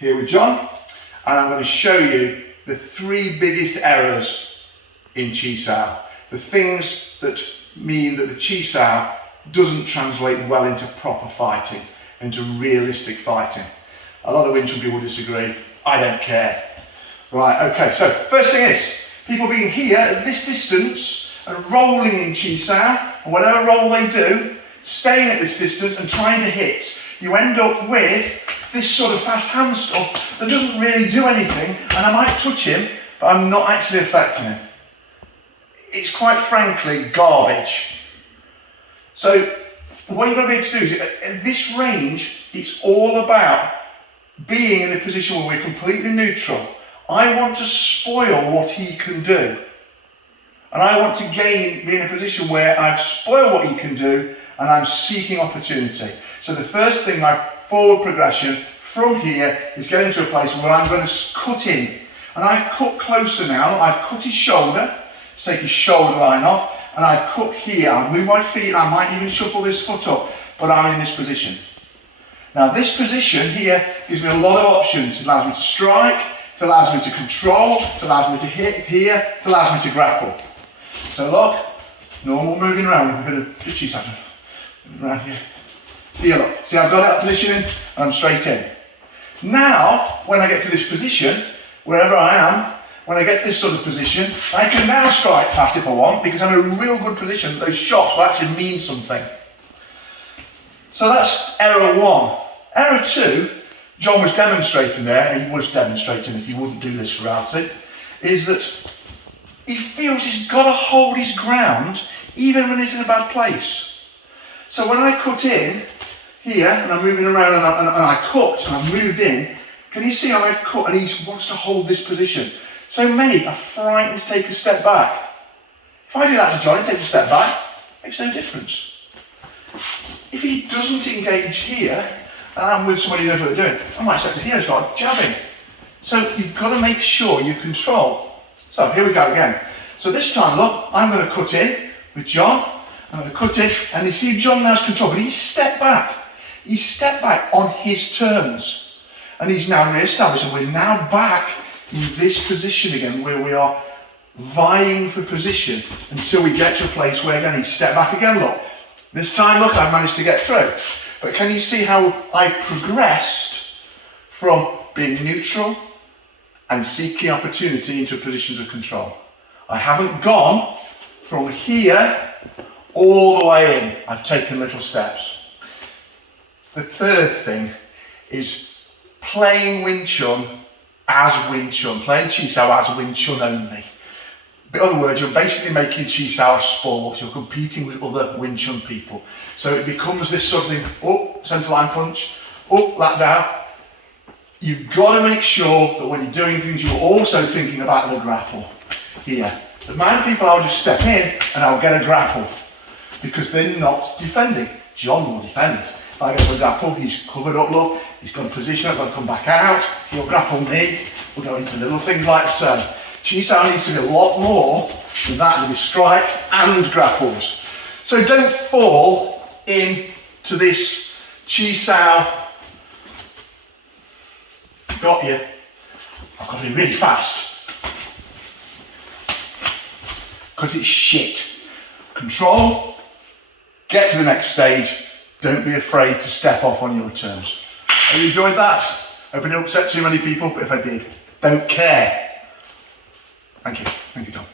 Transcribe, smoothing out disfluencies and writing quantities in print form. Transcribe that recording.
here with John, and I'm going to show you the 3 biggest errors in Chi Sau. The things that mean that the Chi Sau doesn't translate well into proper fighting, into realistic fighting. A lot of Wing Chun people disagree. I don't care. Right, okay, so first thing is, people being here at this distance and rolling in Chi Sau, or whatever roll they do, staying at this distance and trying to hit, you end up with this sort of fast hand stuff that doesn't really do anything, and I might touch him, but I'm not actually affecting him. It's quite frankly garbage. So what you've got to be able to do is, at this range, it's all about being in a position where we're completely neutral. I want to spoil what he can do. And I want to be in a position where I've spoiled what he can do and I'm seeking opportunity. So the first thing, my forward progression from here is getting to a place where I'm going to cut in. And I've cut closer now. I've cut his shoulder, take his shoulder line off, and I've cut here. I'll move my feet, and I might even shuffle this foot up, but I'm in this position. Now this position here gives me a lot of options. It allows me to strike, it allows me to control, it allows me to hit here, it allows me to grapple. So look, normal moving around, a bit of Chi Sau around here. Here look, see I've got that position in and I'm straight in. Now, when I get to this position, wherever I am, when I get to this sort of position, I can now strike fast if I want, because I'm in a real good position. Those shots will actually mean something. So that's error 1. Error 2, John was demonstrating there, and he was demonstrating if he wouldn't do this for reality, is that he feels he's got to hold his ground even when he's in a bad place. So when I cut in here, and I'm moving around and I cut and I've moved in, can you see how I've cut and he wants to hold this position? So many are frightened to take a step back. If I do that to John, he takes a step back, makes no difference. If he doesn't engage here, and I'm with somebody who knows what they're doing, I might step to here and start jabbing. So you've got to make sure you control. So here we go again. So this time, look, I'm going to cut in with John. I'm going to cut in, and you see John now's control, but he's stepped back. He's stepped back on his terms. And he's now re-established, and we're now back in this position again, where we are vying for position until we get to a place where again, he's stepped back again, look. This time, look, I've managed to get through. But can you see how I've progressed from being neutral and seeking opportunity into positions of control? I haven't gone from here all the way in. I've taken little steps. The third thing is playing Wing Chun as Wing Chun, playing Chi Sau as Wing Chun only. In other words, you're basically making Chi Sau a sport. You're competing with other Wing Chun people. So it becomes this sort of thing, up, centre line punch, up, lat down. You've got to make sure that when you're doing things, you're also thinking about the grapple here. The amount of people I'll just step in and I'll get a grapple because they're not defending. John will defend. If I get a grapple, he's covered up, look, he's got a position, I've got to come back out, he'll grapple me, we'll go into little things like so. Chi Sau needs to be a lot more than that. There'll be strikes and grapples. So don't fall into this Chi Sau, got you, I've got to be really fast. Because it's shit. Control, get to the next stage, don't be afraid to step off on your terms. Have you enjoyed that? I hope I didn't upset too many people, but if I did, don't care. Thank you, John.